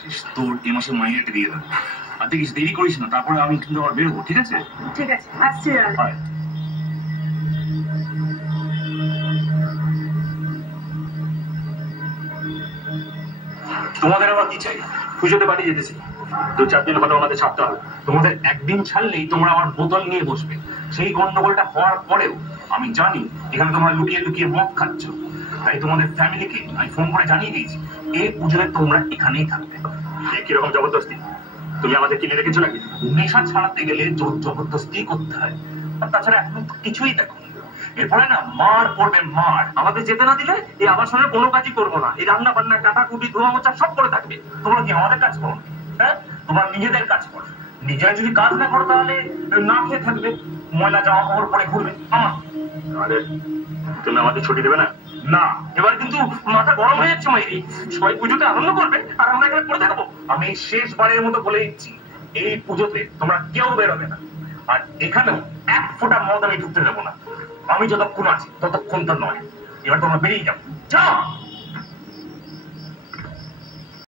আছিস, তোর এই মাসে মাইনেটা দিয়ে দেবো। আর দেখিস দেরি করিস না, তারপরে আমি কিন্তু আবার বেরোবো। ঠিক আছে? ঠিক আছে, আসছি। তোমাদের আবার কি চাই? পুজোতে বাড়ি যেতেছি, 2-4 দিন হলো আমাদের ছাড়তে হবে। তোমাদের একদিন ছাড়লেই তোমরা আমার বোতল নিয়ে বসবে। সেই গন্ডগোলটা হওয়ার পরেও আমি জানি এখানে তোমরা লুকিয়ে লুকিয়ে মদ খাচ্ছ, তাই তোমাদের ফ্যামিলিকে আমি ফোন করে জানিয়ে দিয়েছি এই পুজোতে তোমরা এখানেই থাকবে। কিরকম জবরদস্তি? তুমি আমাদের কিনে রেখেছো নাকি? নেশা ছাড়াতে গেলে জোর জবরদস্তি করতে হয়, আর তাছাড়া এখন তো কিছুই দেখো। এরপরে না মার পড়বে মার। আমাদের যেতে না দিলে এই আবাসনের কোনো কাজই করবো না। এই রান্না বান্না কাটাকুটি ধোয়া মোছা সব করে থাকবে। তোমরা কি আমাদের কাজ করো? হ্যাঁ, তোমরা নিজেদের কাজ করো। নিজেরা যদি কাজ না করো তাহলে না খেয়ে থাকবে, ময়লা জামা কাপড় পরে ঘুরবে। আমার আরে তুমি আমাদের ছুটি দেবে না? না, এবার কিন্তু মাথা গরম হয়ে যাচ্ছে মাইরি। সবাই পুজোতে আনন্দ করবে আর আমরা এখানে পড়ে থাকবো। আমি শেষবারের মতো বলে দিচ্ছি, এই পুজোতে তোমরা কেউ বেরোবে না, আর এখানেও এক ফোঁটা মদ আমি ঢুকতে দেবো না। আমি যতক্ষণ আছি ততক্ষণ তো নয়। এবার তোমরা বেরিয়ে যাও, যাও।